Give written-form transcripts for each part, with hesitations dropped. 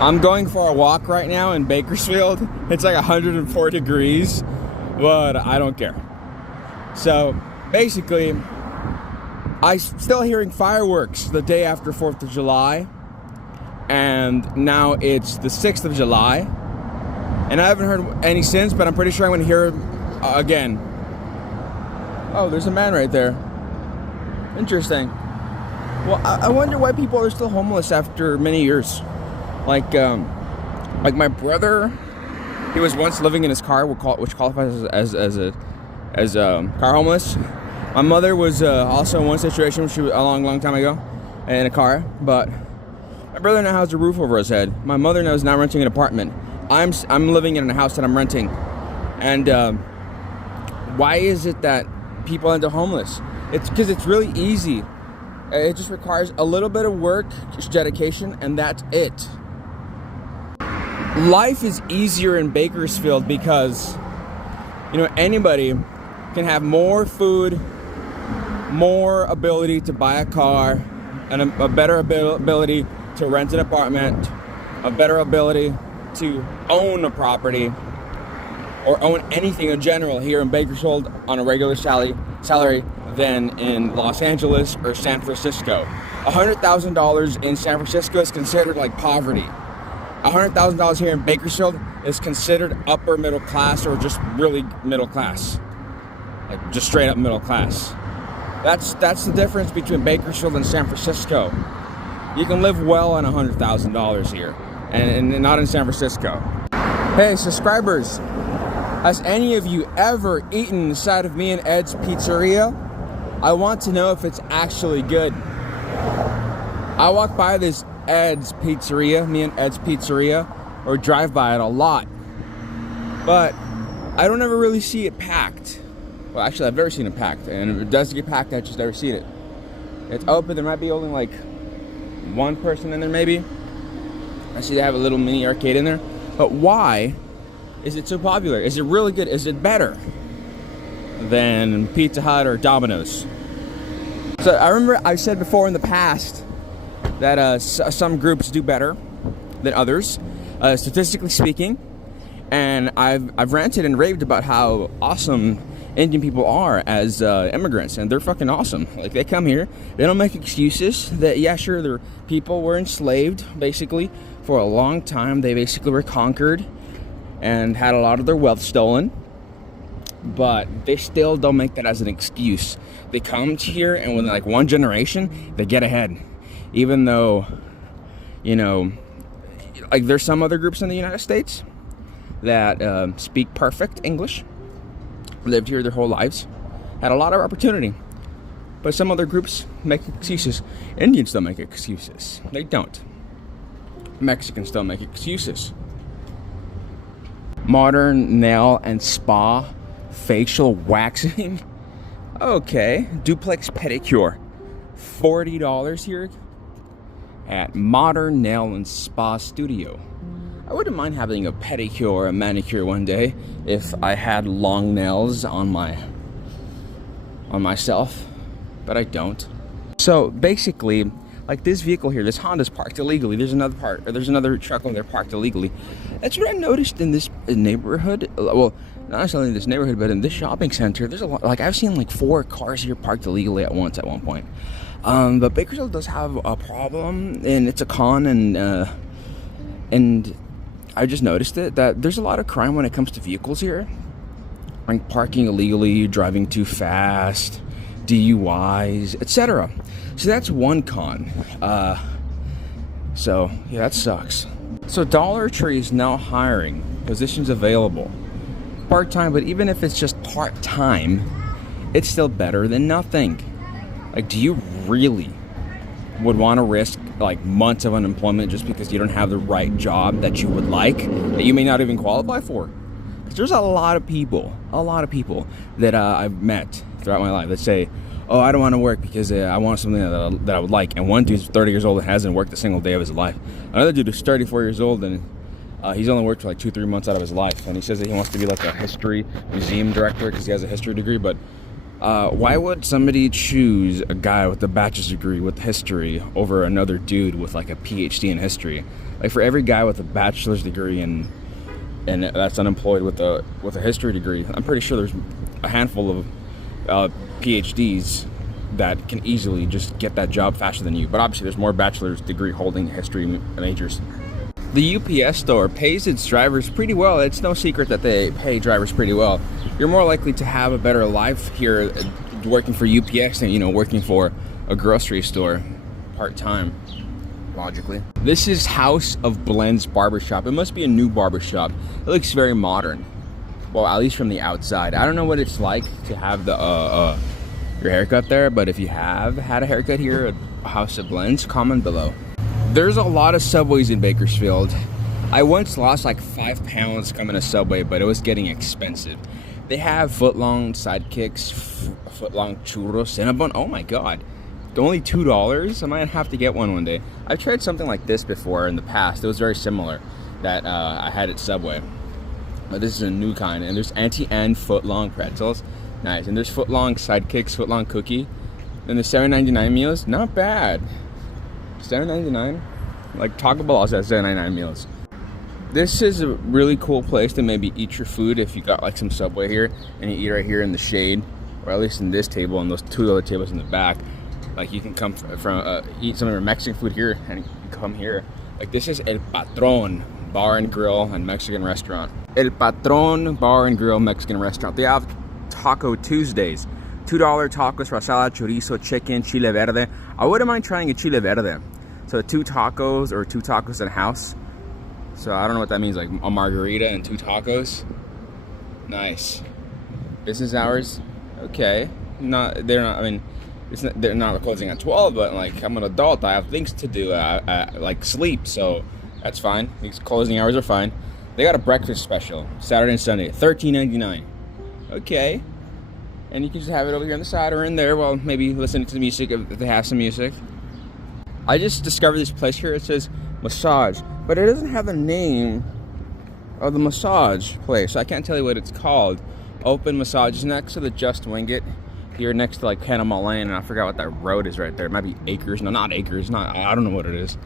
I'm going for a walk right now in Bakersfield. It's like 104 degrees, but I don't care. So basically, I'm still hearing fireworks the day after 4th of July, and now it's the 6th of July, and I haven't heard any since, but I'm pretty sure I'm going to hear it again. Oh, there's a man right there. Interesting. Well, I wonder why people are still homeless after many years. Like my brother, he was once living in his car, which qualifies as car homeless. My mother was also in one situation, she was a long time ago, in a car. But my brother now has a roof over his head. My mother now is not renting an apartment. I'm living in a house that I'm renting. And why is it that people end up homeless? It's because it's really easy. It just requires a little bit of work, just dedication, and that's it. Life is easier in Bakersfield because, anybody can have more food, more ability to buy a car, and a better ability to rent an apartment, a better ability to own a property, or own anything in general here in Bakersfield on a regular salary than in Los Angeles or San Francisco. $100,000 in San Francisco is considered like poverty. $100,000 here in Bakersfield is considered upper middle class, or just really middle class, like just straight up middle class. That's the difference between Bakersfield and San Francisco. You can live well on $100,000 here, and not in San Francisco. Hey, subscribers, has any of you ever eaten inside of me and Ed's Pizzeria? I want to know if it's actually good. I walk by this me and Ed's Pizzeria, or drive by it a lot, but I don't ever really see it packed. Well, actually, I've never seen it packed, and if it does get packed, I've just never seen it. It's open. There might be only like one person in there, maybe. I see they have a little mini arcade in there, but why is it so popular? Is it really good? Is it better than Pizza Hut or Domino's? So I remember I said before in the past that some groups do better than others, statistically speaking, and I've ranted and raved about how awesome Indian people are as immigrants, and they're fucking awesome. Like, they come here, they don't make excuses. That, yeah, sure, their people were enslaved basically for a long time. They basically were conquered and had a lot of their wealth stolen, but they still don't make that as an excuse. They come to here, and within like one generation, they get ahead. Even though, like, there's some other groups in the United States that speak perfect English, lived here their whole lives, had a lot of opportunity. But some other groups make excuses. Indians don't make excuses. They don't. Mexicans don't make excuses. Modern nail and spa facial waxing. Okay. Duplex pedicure. $40 here at Modern Nail and Spa Studio. I wouldn't mind having a pedicure or a manicure one day if I had long nails on myself, but I don't. So basically, like this vehicle here, this Honda's parked illegally. There's another truck over there parked illegally. That's what I noticed in this neighborhood. Well, not necessarily in this neighborhood, but in this shopping center, there's a lot. Like, I've seen like 4 cars here parked illegally at one point. But Bakersfield does have a problem, and it's a con, and I just noticed that there's a lot of crime when it comes to vehicles here, like parking illegally, driving too fast, DUIs, etc. So that's one con. So yeah, that sucks. So Dollar Tree is now hiring, positions available, part-time, but even if it's just part-time, it's still better than nothing. Like, do you really would want to risk like months of unemployment just because you don't have the right job that you would like, that you may not even qualify for? Because there's a lot of people that I've met throughout my life that say, oh, I don't want to work because I want something that I would like. And one dude's 30 years old and hasn't worked a single day of his life. Another dude is 34 years old and he's only worked for like 2-3 months out of his life. And he says that he wants to be like a history museum director because he has a history degree, but Why would somebody choose a guy with a bachelor's degree with history over another dude with like a PhD in history? Like for every guy with a bachelor's degree and that's unemployed with a history degree, I'm pretty sure there's a handful of PhDs that can easily just get that job faster than you. But obviously there's more bachelor's degree holding history majors. The UPS store pays its drivers pretty well. It's no secret that they pay drivers pretty well. You're more likely to have a better life here working for UPS than, you know, working for a grocery store part-time, logically. This is House of Blends Barbershop. It must be a new barbershop. It looks very modern. Well, at least from the outside. I don't know what it's like to have the your haircut there, but if you have had a haircut here at House of Blends, comment below. There's a lot of Subways in Bakersfield. I once lost like 5 pounds coming to Subway, but it was getting expensive. They have foot-long sidekicks, foot-long churros, Cinnabon. Oh my god. Only $2? I might have to get one day. I've tried something like this before in the past. It was very similar that I had at Subway. But this is a new kind. And there's Auntie Anne foot-long pretzels. Nice. And there's foot-long sidekicks, foot-long cookie. And the $7.99 meals, not bad. $7.99? Like Taco Bell also has $7.99 meals. This is a really cool place to maybe eat your food if you got like some Subway here and you eat right here in the shade, or at least in this table and those 2 other tables in the back. Like you can come from eat some of your Mexican food here and come here. Like this is El Patron Bar and Grill and Mexican Restaurant. El Patron Bar and Grill Mexican Restaurant. They have Taco Tuesdays. $2 tacos, rasada, chorizo, chicken, chile verde. I wouldn't mind trying a chile verde. So 2 tacos or 2 tacos in a house. So I don't know what that means, like a margarita and 2 tacos. Nice. Business hours, okay. They're not. I mean, they're not closing at 12, but like I'm an adult, I have things to do, like sleep. So that's fine. These closing hours are fine. They got a breakfast special, Saturday and Sunday, $13.99. Okay. And you can just have it over here on the side or in there while maybe listening to the music if they have some music. I just discovered this place here. It says massage, but it doesn't have the name of the massage place. So I can't tell you what it's called. Open Massages next to the Just Wing It. Here next to like Panama Lane, and I forgot what that road is right there. It might be Acres. No, not Acres. I don't know what it is.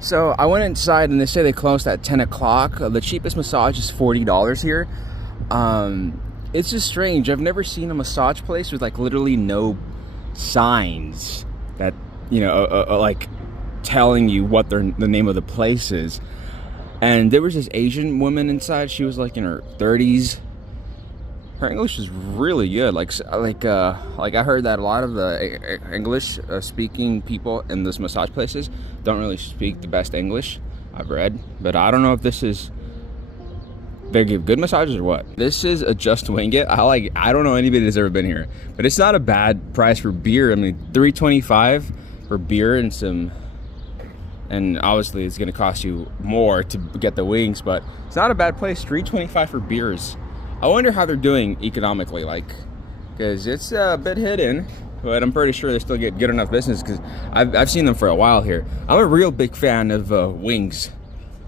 So I went inside and they say they closed at 10 o'clock. The cheapest massage is $40 here. It's just strange. I've never seen a massage place with like literally no signs that, you know, like telling you what the name of the place is. And there was this Asian woman inside. She was like in her 30s. Her English is really good. Like I heard that a lot of the English speaking people in this massage places don't really speak the best English, I've read. But I don't know if this is, they give good massages or what. This is a Just Wing It. I don't know anybody that's ever been here, but it's not a bad price for beer. I mean, $3.25 for beer and some, and obviously it's gonna cost you more to get the wings, but it's not a bad place. $3.25 for beers. I wonder how they're doing economically, like, because it's a bit hidden, but I'm pretty sure they still get good enough business because I've seen them for a while here. I'm a real big fan of wings.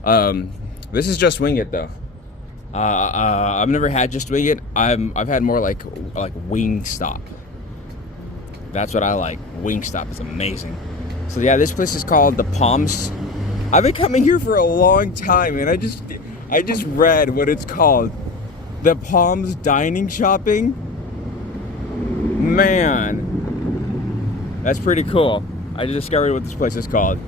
This is Just Wing It though. I've never had Just Wing It. I've had more like Wingstop. That's what I like. Wingstop is amazing. So yeah, this place is called the Palms. I've been coming here for a long time, and I just read what it's called. The Palms Dining Shopping. Man, that's pretty cool. I just discovered what this place is called.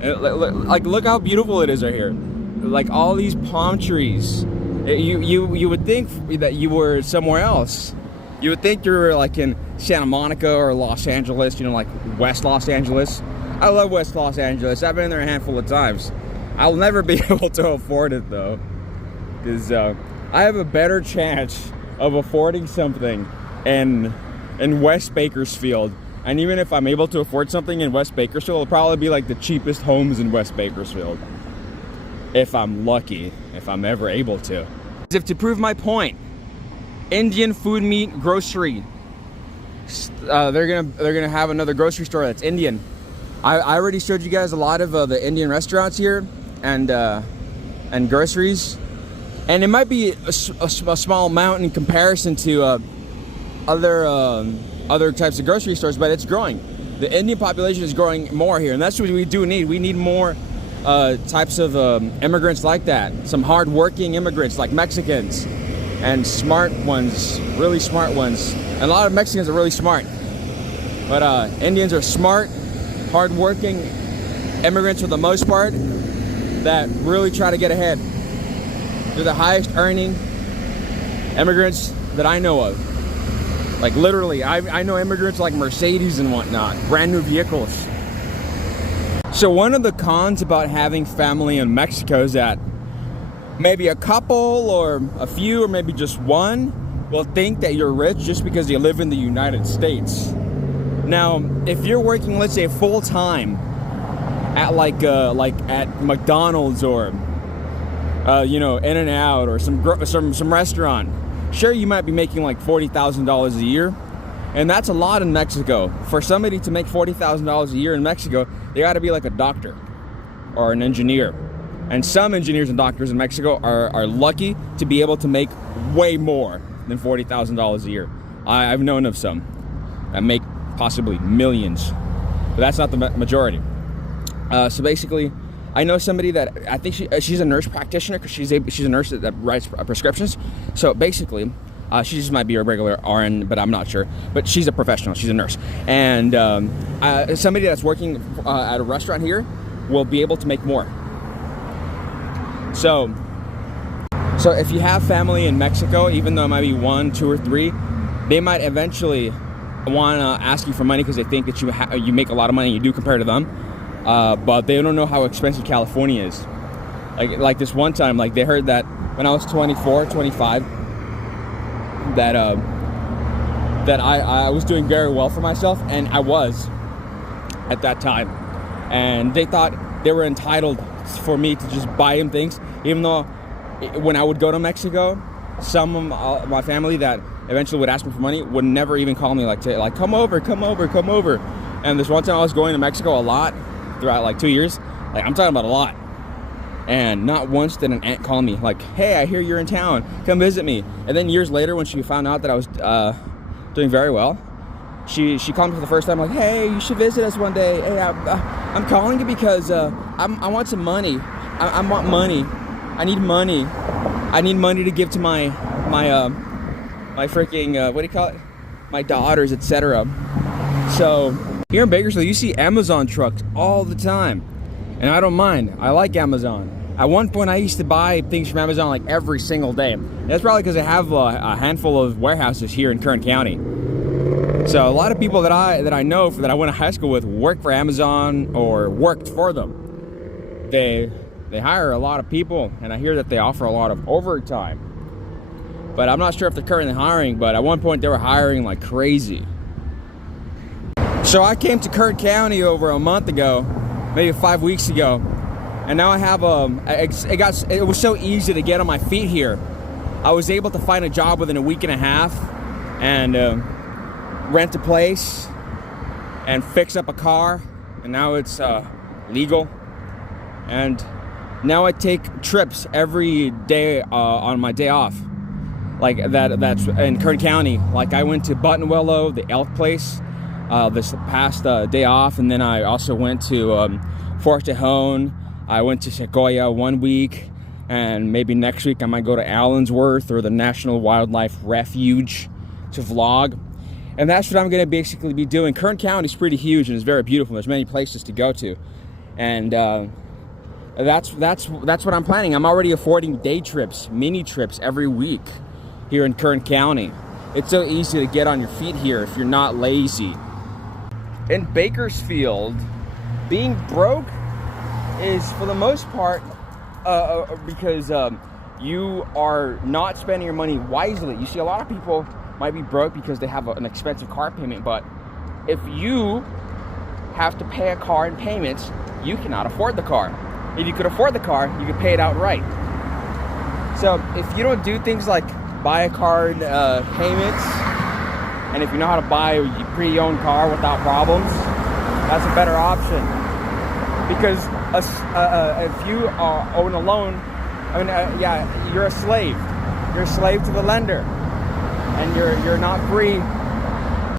And look how beautiful it is right here. Like all these palm trees. You would think that you were somewhere else. You would think you were like in Santa Monica or Los Angeles, you know, like West Los Angeles. I love West Los Angeles. I've been there a handful of times. I'll never be able to afford it though, because I have a better chance of affording something in West Bakersfield. And even if I'm able to afford something in West Bakersfield, it'll probably be like the cheapest homes in West Bakersfield. If I'm lucky, if I'm ever able to. As if to prove my point, Indian food, meat, grocery. They're gonna have another grocery store that's Indian. I already showed you guys a lot of the Indian restaurants here and groceries. And it might be a small amount in comparison to other types of grocery stores, but it's growing. The Indian population is growing more here, and that's what we do need. We need more types of immigrants like that. Some hard-working immigrants like Mexicans, and smart ones, really smart ones. And a lot of Mexicans are really smart, but Indians are smart, hard-working immigrants for the most part that really try to get ahead. They're the highest earning immigrants that I know of. Like literally, I know immigrants like Mercedes and whatnot, brand new vehicles. So one of the cons about having family in Mexico is that maybe a couple or a few or maybe just one will think that you're rich just because you live in the United States. Now, if you're working, let's say full time at like at McDonald's or In-N-Out or some restaurant, sure, you might be making like $40,000 a year, and that's a lot in Mexico. For somebody to make $40,000 a year in Mexico, they got to be like a doctor or an engineer. And some engineers and doctors in Mexico are lucky to be able to make way more than $40,000 a year. I've known of some that make possibly millions, but that's not the majority. So basically, I know somebody that I think she's a nurse practitioner because she's a nurse that writes prescriptions. So basically, she just might be a regular RN, but I'm not sure. But she's a professional. She's a nurse, and somebody that's working at a restaurant here will be able to make more. So if you have family in Mexico, even though it might be 1, 2, or 3, they might eventually want to ask you for money because they think that you make a lot of money. You do compared to them. But they don't know how expensive California is. Like this one time, like they heard that when I was 24, 25, that I was doing very well for myself, and I was at that time. And they thought they were entitled for me to just buy them things, even though when I would go to Mexico, some of my family that eventually would ask me for money would never even call me like come over. And this one time I was going to Mexico a lot throughout like 2 years. Like I'm talking about a lot. And not once did an aunt call me like, hey, I hear you're in town, come visit me. And then years later, when she found out that I was doing very well, she called me for the first time like, hey, you should visit us one day. Hey, I'm calling you because I want some money. I want money. I need money. I need money to give to my freaking what do you call it? My daughters, etc. So here in Bakersfield, you see Amazon trucks all the time, and I don't mind. I like Amazon. At one point, I used to buy things from Amazon like every single day. That's probably because I have a handful of warehouses here in Kern County. So a lot of people that I know that I went to high school with work for Amazon or worked for them. They hire a lot of people, and I hear that they offer a lot of overtime. But I'm not sure if they're currently hiring, but at one point they were hiring like crazy. So I came to Kern County over a month ago, maybe 5 weeks ago, and now I have it was so easy to get on my feet here. I was able to find a job within a week and a half, and rent a place, and fix up a car, and now it's legal. And now I take trips every day on my day off, like that's in Kern County. Like I went to Buttonwillow, the elk place, this past day off, and then I also went to Fort Tejon. I went to Sequoia 1 week, and maybe next week I might go to Allensworth or the National Wildlife Refuge to vlog. And that's what I'm going to basically be doing. Kern County is pretty huge and it's very beautiful. There's many places to go to, and that's what I'm planning. I'm already affording day trips, mini trips every week here in Kern County. It's so easy to get on your feet here if you're not lazy. In Bakersfield, being broke is for the most part because you are not spending your money wisely. You see, a lot of people might be broke because they have an expensive car payment, but if you have to pay a car in payments, you cannot afford the car. If you could afford the car, you could pay it outright. So if you don't do things like buy a car payments, and if you know how to buy a pre-owned car without problems, that's a better option. Because if you own a loan I mean, yeah, you're a slave. You're a slave to the lender, and you're not free